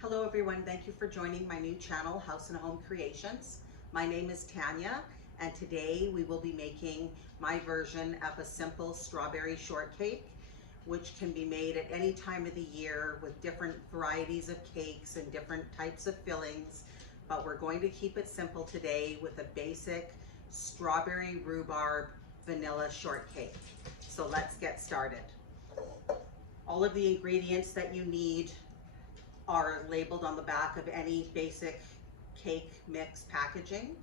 Hello everyone, thank you for joining my new channel, House and Home Creations. My name is Tanya, and today we will be making my version of a simple strawberry shortcake, which can be made at any time of the year with different varieties of cakes and different types of fillings. But we're going to keep it simple today with a basic strawberry rhubarb vanilla shortcake. So let's get started. All of the ingredients that you need are labeled on the back of any basic cake mix packaging.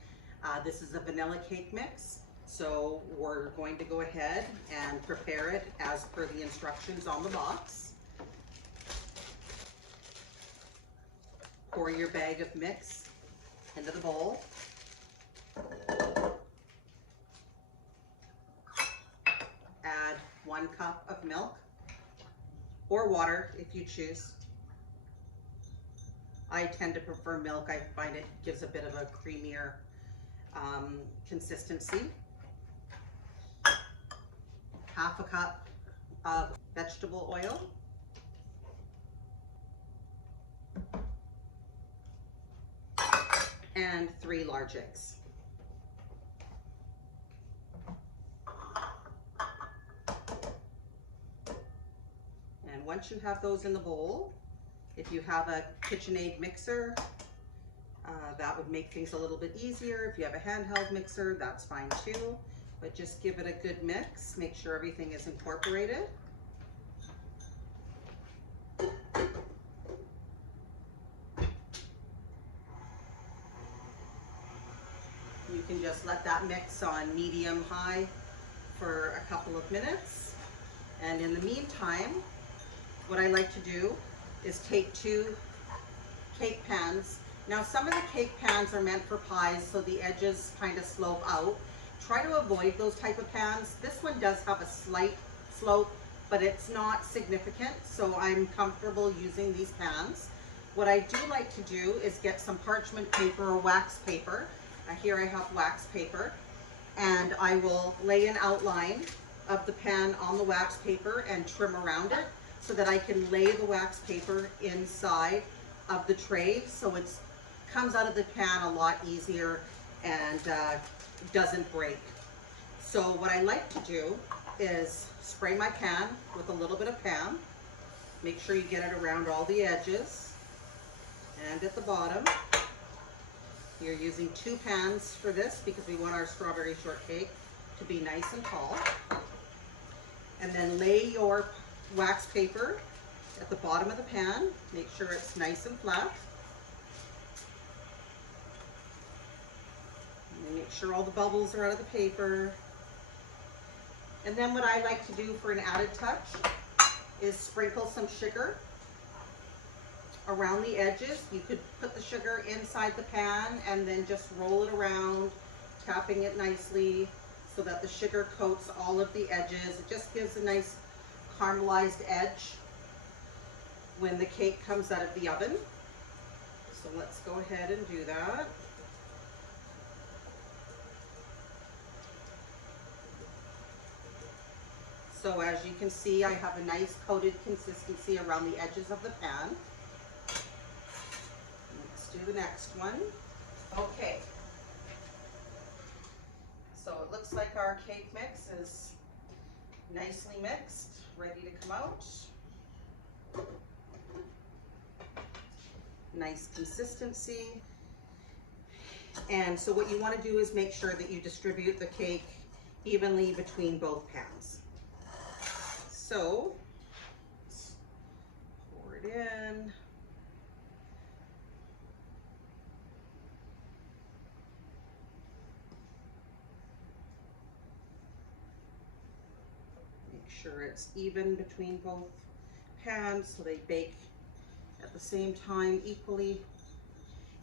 This is a vanilla cake mix, so we're going to go ahead and prepare it as per the instructions on the box. Pour your bag of mix into the bowl. Add 1 cup of milk or water if you choose. I tend to prefer milk. I find it gives a bit of a creamier consistency. 1/2 cup of vegetable oil. And 3 large eggs. And once you have those in the bowl, if you have a KitchenAid mixer, that would make things a little bit easier. If you have a handheld mixer, that's fine too. But just give it a good mix. Make sure everything is incorporated. You can just let that mix on medium-high for a couple of minutes. And in the meantime, what I like to do is take 2 cake pans. Now some of the cake pans are meant for pies, so the edges kind of slope out. Try to avoid those type of pans. This one does have a slight slope, but it's not significant, so I'm comfortable using these pans. What I do like to do is get some parchment paper or wax paper. Here I have wax paper, and I will lay an outline of the pan on the wax paper and trim around it, so that I can lay the wax paper inside of the tray, so it comes out of the pan a lot easier and doesn't break. So what I like to do is spray my pan with a little bit of Pam. Make sure you get it around all the edges and at the bottom. You're using 2 pans for this because we want our strawberry shortcake to be nice and tall. And then lay your wax paper at the bottom of the pan. Make sure it's nice and flat. And make sure all the bubbles are out of the paper. And then what I like to do for an added touch is sprinkle some sugar around the edges. You could put the sugar inside the pan and then just roll it around, tapping it nicely so that the sugar coats all of the edges. It just gives a nice caramelized edge when the cake comes out of the oven. So let's go ahead and do that. So as you can see, I have a nice coated consistency around the edges of the pan. Let's do the next one. Okay. So it looks like our cake mix is nicely mixed, ready to come out. Nice consistency. And so what you want to do is make sure that you distribute the cake evenly between both pans. So pour it in. Sure it's even between both pans so they bake at the same time equally.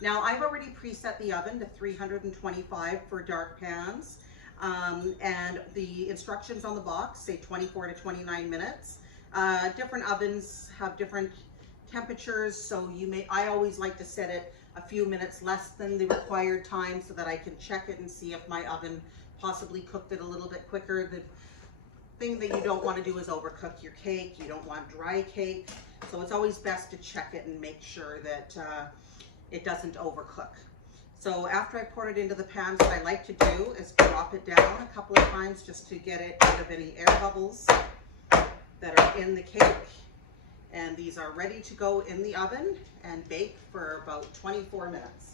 Now I've already preset the oven to 325 for dark pans, and the instructions on the box say 24 to 29 minutes. Different ovens have different temperatures, so I always like to set it a few minutes less than the required time so that I can check it and see if my oven possibly cooked it a little bit quicker. thing that you don't want to do is overcook your cake. You don't want dry cake. So it's always best to check it and make sure that it doesn't overcook. So after I poured it into the pan, what I like to do is drop it down a couple of times just to get it out of any air bubbles that are in the cake. And these are ready to go in the oven and bake for about 24 minutes.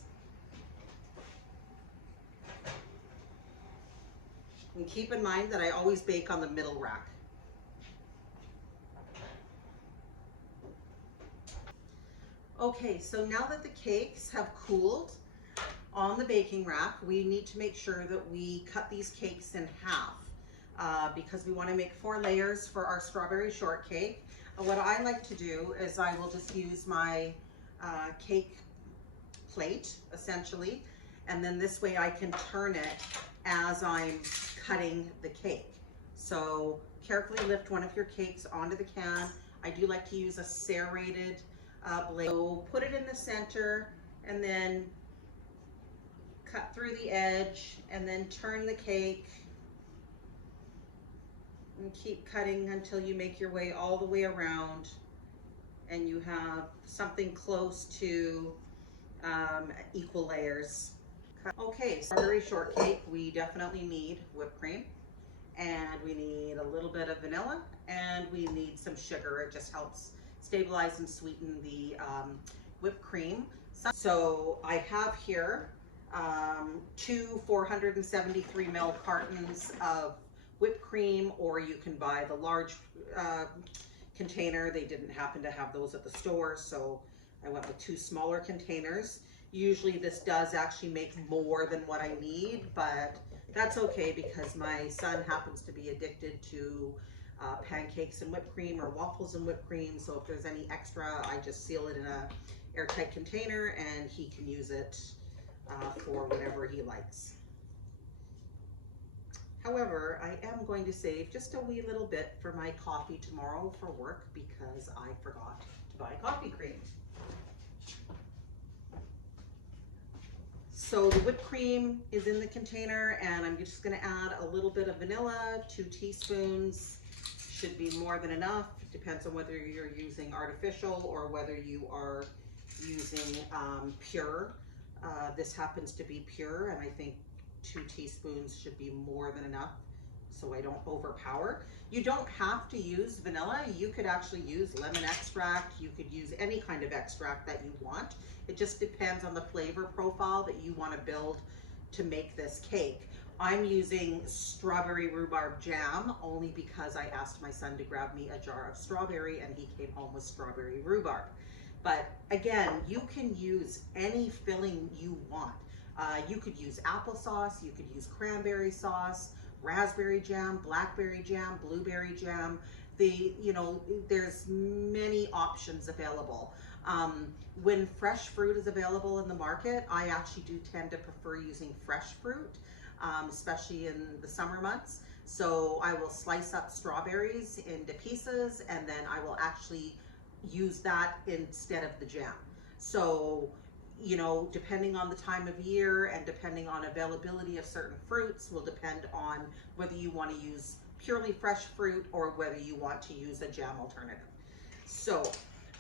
And keep in mind that I always bake on the middle rack. Okay, so now that the cakes have cooled on the baking rack, we need to make sure that we cut these cakes in half because we want to make 4 layers for our strawberry shortcake. What I like to do is I will just use my cake plate, essentially, and then this way I can turn it as I'm cutting the cake. So carefully lift one of your cakes onto the can. I do like to use a serrated blade. So put it in the center and then cut through the edge and then turn the cake and keep cutting until you make your way all the way around and you have something close to equal layers. Okay, strawberry shortcake, we definitely need whipped cream and we need a little bit of vanilla and we need some sugar. It just helps stabilize and sweeten the whipped cream. So I have here 2 473 ml cartons of whipped cream, or you can buy the large container. They didn't happen to have those at the store, so I went with 2 smaller containers. Usually this does actually make more than what I need, but that's okay because my son happens to be addicted to pancakes and whipped cream or waffles and whipped cream. So if there's any extra, I just seal it in a airtight container and he can use it for whatever he likes. However, I am going to save just a wee little bit for my coffee tomorrow for work because I forgot to buy coffee cream. So the whipped cream is in the container and I'm just going to add a little bit of vanilla, 2 teaspoons. Should be more than enough. It depends on whether you're using artificial or whether you are using pure. This happens to be pure and I think 2 teaspoons should be more than enough so I don't overpower. You don't have to use vanilla. You could actually use lemon extract. You could use any kind of extract that you want. It just depends on the flavor profile that you want to build to make this cake. I'm using strawberry rhubarb jam only because I asked my son to grab me a jar of strawberry and he came home with strawberry rhubarb. But again, you can use any filling you want. You could use applesauce, you could use cranberry sauce, raspberry jam, blackberry jam, blueberry jam. There's many options available. When fresh fruit is available in the market, I actually do tend to prefer using fresh fruit, especially in the summer months. So I will slice up strawberries into pieces and then I will actually use that instead of the jam. So, depending on the time of year and depending on availability of certain fruits will depend on whether you want to use purely fresh fruit or whether you want to use a jam alternative. So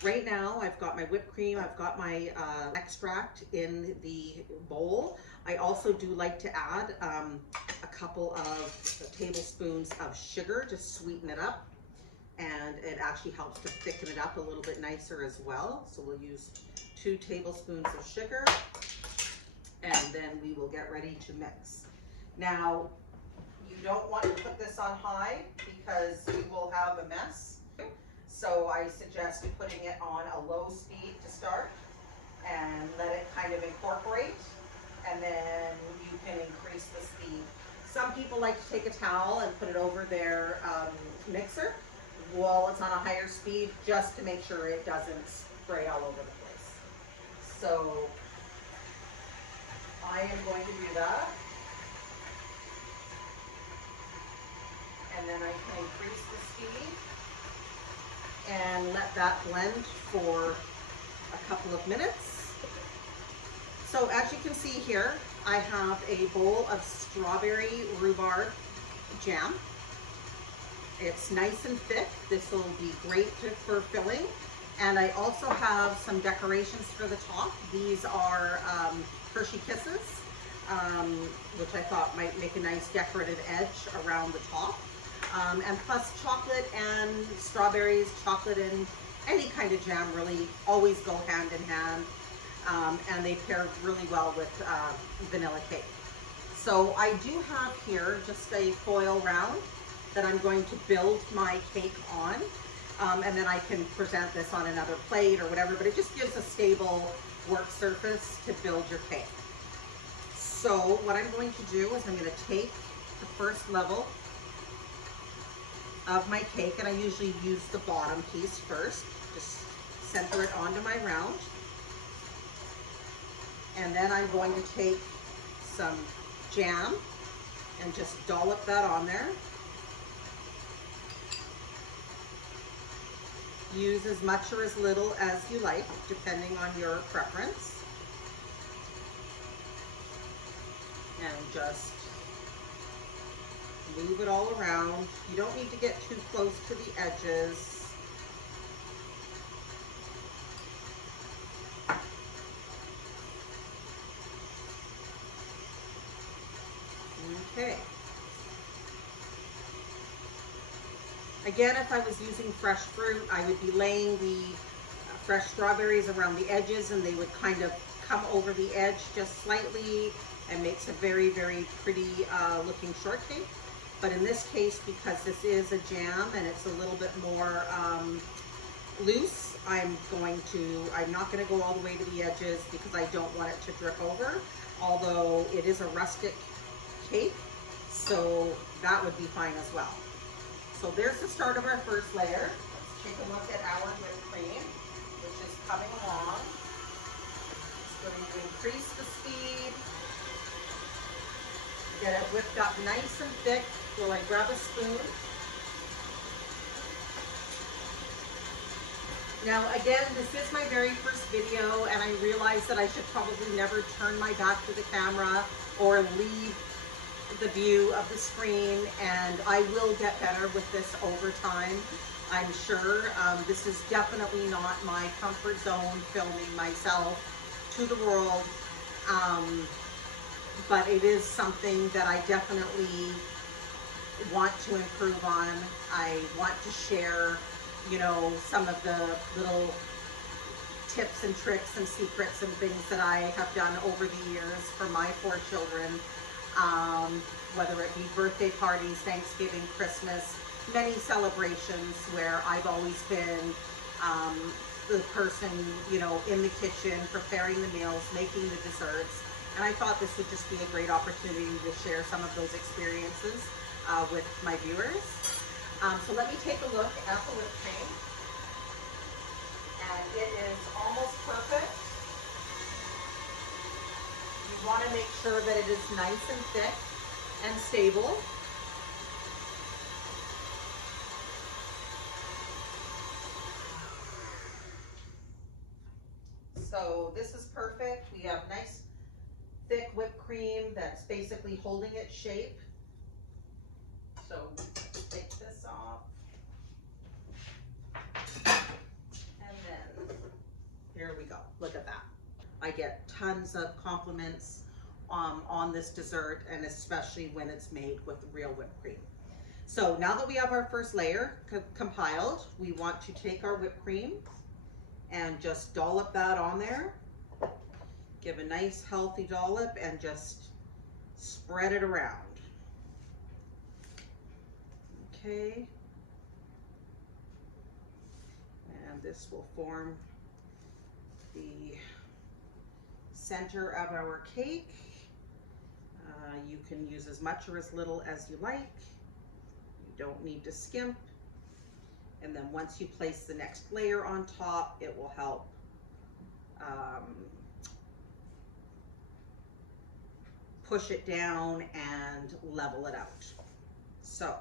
right now I've got my whipped cream, I've got my extract in the bowl. I also do like to add a couple of tablespoons of sugar to sweeten it up, and it actually helps to thicken it up a little bit nicer as well. So we'll use 2 tablespoons of sugar and then we will get ready to mix. Now, you don't want to put this on high because you will have a mess. So I suggest putting it on a low speed to start and let it kind of incorporate, and then you can increase the speed. Some people like to take a towel and put it over their mixer while it's on a higher speed just to make sure it doesn't spray all over the place. So I am going to do that. And then I can increase the speed and let that blend for a couple of minutes. So as you can see here, I have a bowl of strawberry rhubarb jam. It's nice and thick. This will be great for filling. And I also have some decorations for the top. These are Hershey Kisses, which I thought might make a nice decorative edge around the top. And plus chocolate and strawberries, chocolate and any kind of jam really always go hand in hand. And they pair really well with vanilla cake. So I do have here just a foil round that I'm going to build my cake on. And then I can present this on another plate or whatever, but it just gives a stable work surface to build your cake. So what I'm going to do is I'm going to take the first level of my cake, and I usually use the bottom piece first. Just center it onto my round. And then I'm going to take some jam and just dollop that on there. Use as much or as little as you like, depending on your preference. And just move it all around. You don't need to get too close to the edges. Okay. Again, if I was using fresh fruit, I would be laying the fresh strawberries around the edges, and they would kind of come over the edge just slightly and makes a very, very pretty looking shortcake. But in this case, because this is a jam and it's a little bit more loose, I'm not going to go all the way to the edges because I don't want it to drip over, although it is a rustic cake, so that would be fine as well. So there's the start of our first layer. Let's take a look at our whipped cream, which is coming along. Just going to increase the speed, get it whipped up nice and thick. Will I grab a spoon? Now again, this is my very first video, and I realize that I should probably never turn my back to the camera or leave the view of the screen, and I will get better with this over time, I'm sure. This is definitely not my comfort zone, filming myself to the world, but it is something that I definitely want to improve on. I want to share, you know, some of the little tips and tricks and secrets and things that I have done over the years for my 4 children. Whether it be birthday parties, Thanksgiving, Christmas, many celebrations where I've always been the person, you know, in the kitchen, preparing the meals, making the desserts. And I thought this would just be a great opportunity to share some of those experiences with my viewers. So let me take a look at the whipped cream. And it is almost perfect. You want to make sure that it is nice and thick and stable. So this is perfect. We have nice thick whipped cream that's basically holding its shape. So take this off. And then here we go. Look at that. I get tons of compliments on this dessert, and especially when it's made with real whipped cream. So now that we have our first layer compiled, we want to take our whipped cream and just dollop that on there. Give a nice healthy dollop and just spread it around. Okay. And this will form the center of our cake. You can use as much or as little as you like. You don't need to skimp. And then once you place the next layer on top, it will help push it down and level it out. So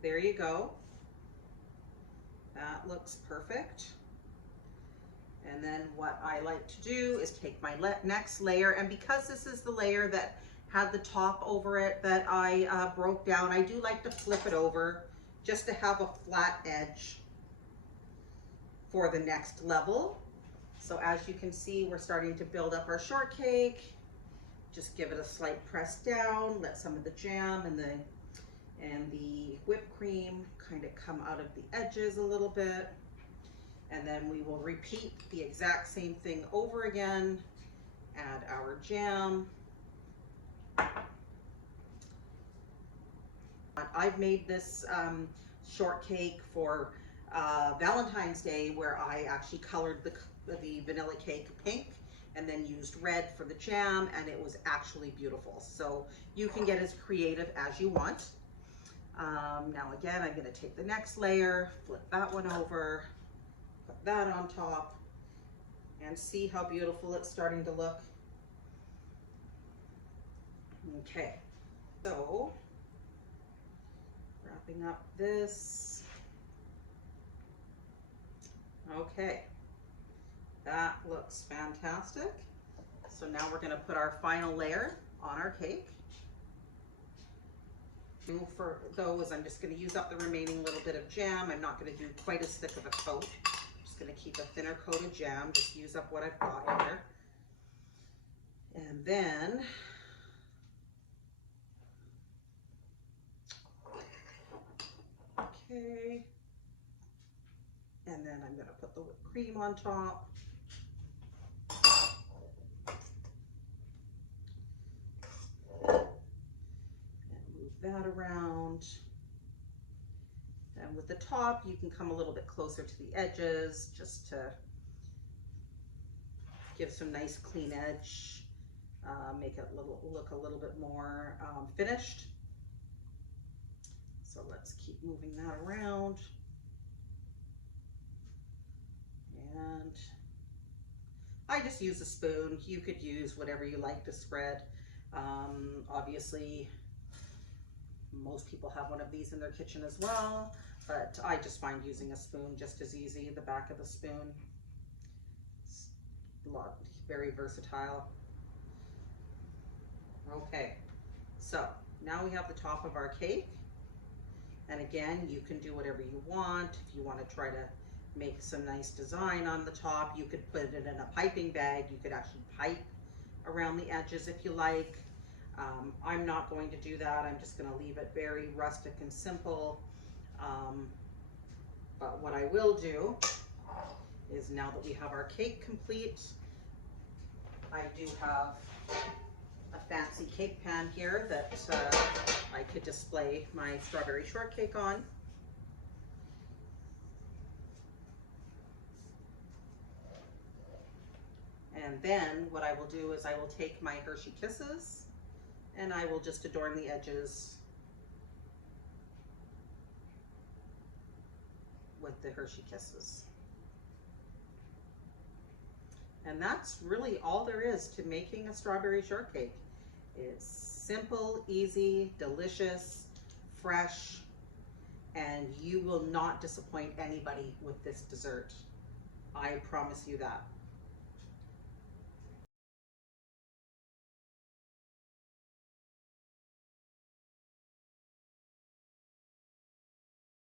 there you go. That looks perfect. And then what I like to do is take my next layer, and because this is the layer that had the top over it that I broke down. I do like to flip it over just to have a flat edge for the next level. So as you can see, we're starting to build up our shortcake. Just give it a slight press down, let some of the jam and the whipped cream kind of come out of the edges a little bit. And then we will repeat the exact same thing over again. Add our jam. I've made this shortcake for Valentine's Day, where I actually colored the vanilla cake pink and then used red for the jam, and it was actually beautiful. So you can get as creative as you want. Now again, I'm gonna take the next layer, flip that one over, put that on top, and see how beautiful it's starting to look. Okay, so wrapping up this. Okay, that looks fantastic. So now we're gonna put our final layer on our cake. For those, I'm just gonna use up the remaining little bit of jam. I'm not gonna do quite as thick of a coat. I'm just gonna keep a thinner coat of jam, just use up what I've got in here. And then, okay. And then I'm gonna put the whipped cream on top. That around, and with the top you can come a little bit closer to the edges just to give some nice clean edge, make it look a little bit more finished. So let's keep moving that around, and I just use a spoon. You could use whatever you like to spread. Obviously most people have one of these in their kitchen as well, but I just find using a spoon just as easy. The back of the spoon, it's very versatile. Okay, so now we have the top of our cake, and again, you can do whatever you want. If you want to try to make some nice design on the top, you could put it in a piping bag. You could actually pipe around the edges if you like. I'm not going to do that. I'm just going to leave it very rustic and simple. But what I will do is, now that we have our cake complete, I do have a fancy cake pan here that I could display my strawberry shortcake on. And then what I will do is I will take my Hershey Kisses and I will just adorn the edges with the Hershey Kisses. And that's really all there is to making a strawberry shortcake. It's simple, easy, delicious, fresh, and you will not disappoint anybody with this dessert. I promise you that.